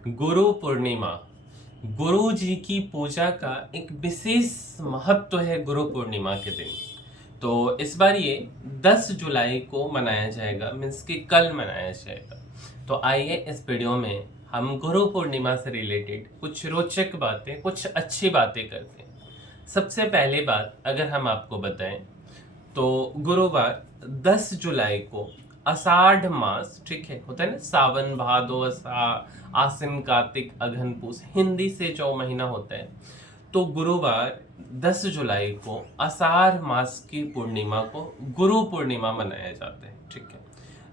गुरु पूर्णिमा गुरु जी की पूजा का एक विशेष महत्व है गुरु पूर्णिमा के दिन। तो इस बार ये 10 जुलाई को मनाया जाएगा, मीन्स कि कल मनाया जाएगा। तो आइए इस वीडियो में हम गुरु पूर्णिमा से रिलेटेड कुछ रोचक बातें, कुछ अच्छी बातें करते हैं। सबसे पहली बात अगर हम आपको बताएं तो गुरुवार 10 जुलाई को आषाढ़ मास, ठीक है, होता है ना, सावन भादो आसिन कार्तिक अघन पूस, हिंदी से जो महीना होता है, तो गुरुवार 10 जुलाई को आषाढ़ मास की पूर्णिमा को गुरु पूर्णिमा मनाया जाता है। ठीक है,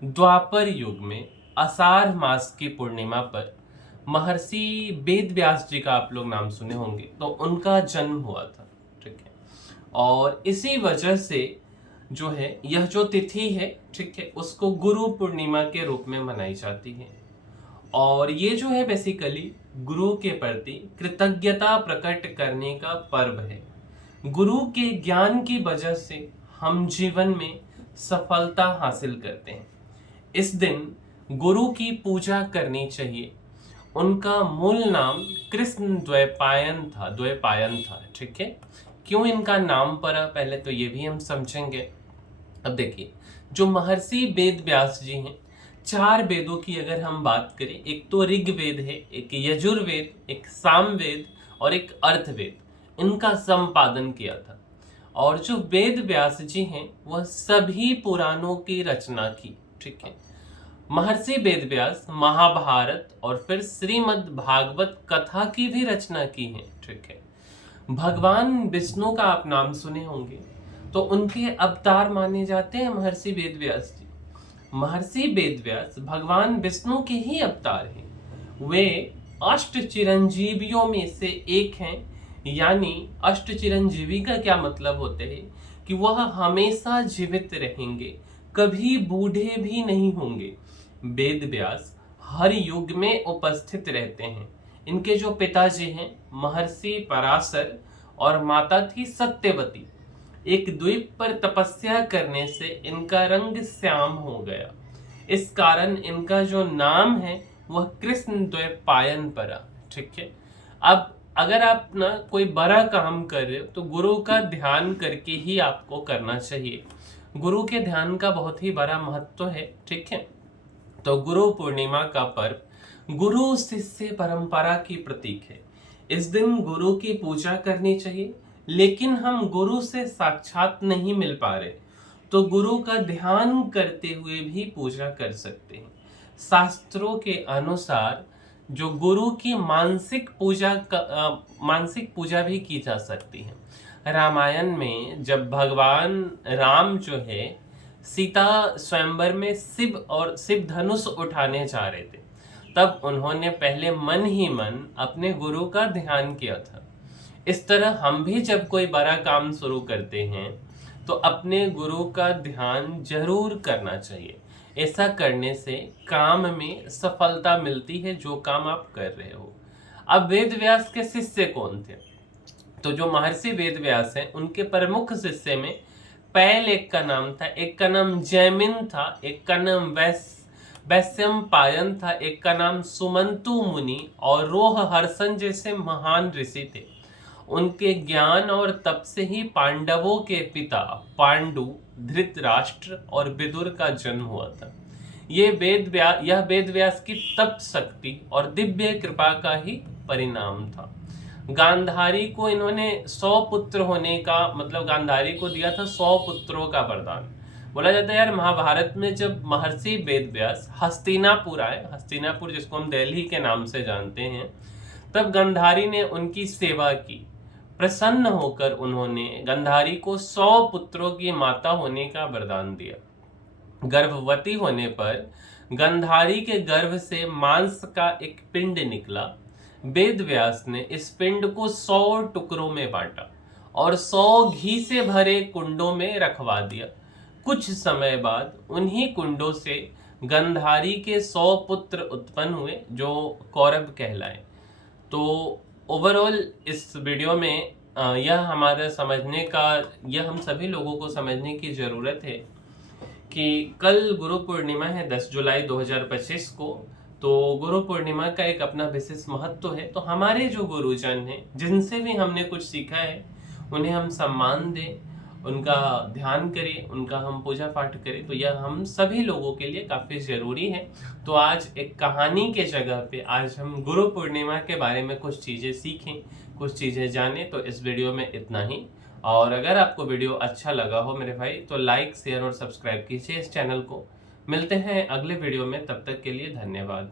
द्वापर युग में आषाढ़ मास की पूर्णिमा पर महर्षि वेद व्यास जी का आप लोग नाम सुने होंगे, तो उनका जन्म हुआ था। ठीक है, और इसी वजह से जो है यह जो तिथि है, ठीक है, उसको गुरु पूर्णिमा के रूप में मनाई जाती है। और ये जो है बेसिकली गुरु के प्रति कृतज्ञता प्रकट करने का पर्व है। गुरु के ज्ञान की वजह से हम जीवन में सफलता हासिल करते हैं। इस दिन गुरु की पूजा करनी चाहिए। उनका मूल नाम कृष्ण द्वैपायन था। ठीक है, क्यों इनका नाम पड़ा पहले तो ये भी हम समझेंगे। अब देखिए, जो महर्षि वेद व्यास जी हैं, 4 वेदों की अगर हम बात करें, एक तो ऋग्वेद है, एक यजुर्वेद, एक सामवेद और एक अर्थवेद, इनका संपादन किया था। और जो वेद व्यास जी हैं वह सभी पुराणों की रचना की। ठीक है, महर्षि वेद व्यास महाभारत और फिर श्रीमद् भागवत कथा की भी रचना की है। ठीक है, भगवान विष्णु का आप नाम सुने होंगे, तो उनके अवतार माने जाते हैं महर्षि वेद व्यास जी। महर्षि वेद व्यास भगवान विष्णु के ही अवतार हैं। वे अष्ट चिरंजीवियों में से एक हैं। यानी अष्ट चिरंजीवी का क्या मतलब होते हैं कि वह हमेशा जीवित रहेंगे, कभी बूढ़े भी नहीं होंगे। वेद व्यास हर युग में उपस्थित रहते हैं। इनके जो पिताजी हैं महर्षि पराशर और माता थी सत्यवती, एक द्वीप पर तपस्या करने से इनका रंग श्याम हो गया। इस कारण इनका जो नाम है वह कृष्ण द्वैपायन पड़ा। ठीक है, अब अगर आप ना कोई बड़ा काम कर रहे हो तो गुरु का ध्यान करके ही आपको करना चाहिए। गुरु के ध्यान का बहुत ही बड़ा महत्व है। ठीक है, तो गुरु पूर्णिमा का पर्व गुरु शिष्य परंपरा की प्रतीक है। इस दिन गुरु की पूजा करनी चाहिए, लेकिन हम गुरु से साक्षात नहीं मिल पा रहे तो गुरु का ध्यान करते हुए भी पूजा कर सकते हैं। शास्त्रों के अनुसार जो गुरु की मानसिक पूजा भी की जा सकती है। रामायण में जब भगवान राम जो है सीता स्वयंवर में शिव धनुष उठाने जा रहे थे, तब उन्होंने पहले मन ही मन अपने गुरु का ध्यान किया था। इस तरह हम भी जब कोई बड़ा काम शुरू करते हैं तो अपने गुरु का ध्यान जरूर करना चाहिए। ऐसा करने से काम में सफलता मिलती है, जो काम आप कर रहे हो। अब वेद व्यास के शिष्य कौन थे? तो जो महर्षि वेद व्यास हैं उनके प्रमुख शिष्य में पैल एक का नाम था, एक का नाम जैमिन था, एक का नाम वैश्यम पायन था, एक का नाम सुमंतु मुनि और रोहहर्षण जैसे महान ऋषि थे। उनके ज्ञान और तप से ही पांडवों के पिता पांडु, धृतराष्ट्र और विदुर का जन्म हुआ था। यह वेद व्यास की तप शक्ति और दिव्य कृपा का ही परिणाम था। गांधारी को इन्होंने 100 पुत्र होने का, मतलब गांधारी को दिया था 100 पुत्रों का वरदान। बोला जाता है यार, महाभारत में जब महर्षि वेद व्यास हस्तिनापुर आए, हस्तिनापुर जिसको हम दिल्ली के नाम से जानते हैं, तब गांधारी ने उनकी सेवा की। प्रसन्न होकर उन्होंने गांधारी को 100 पुत्रों की माता होने का वरदान दिया। गर्भवती होने पर गांधारी के गर्भ से मांस का एक पिंड निकला। वेद व्यास ने इस पिंड को 100 टुकड़ों में बांटा और 100 घी से भरे कुंडों में रखवा दिया। कुछ समय बाद उन्हीं कुंडों से गांधारी के 100 पुत्र उत्पन्न हुए, जो कौरव कहलाए। तो ओवरऑल इस वीडियो में यह हमारा समझने का, यह हम सभी लोगों को समझने की ज़रूरत है कि कल गुरु पूर्णिमा है 10 जुलाई 2025 को। तो गुरु पूर्णिमा का एक अपना विशेष महत्व है। तो हमारे जो गुरुजन हैं, जिनसे भी हमने कुछ सीखा है, उन्हें हम सम्मान दें, उनका ध्यान करें, उनका हम पूजा पाठ करें, तो यह हम सभी लोगों के लिए काफ़ी ज़रूरी है। तो आज एक कहानी के जगह पे आज हम गुरु पूर्णिमा के बारे में कुछ चीज़ें सीखें, कुछ चीज़ें जानें। तो इस वीडियो में इतना ही। और अगर आपको वीडियो अच्छा लगा हो मेरे भाई, तो लाइक, शेयर और सब्सक्राइब कीजिए इस चैनल को। मिलते हैं अगले वीडियो में, तब तक के लिए धन्यवाद।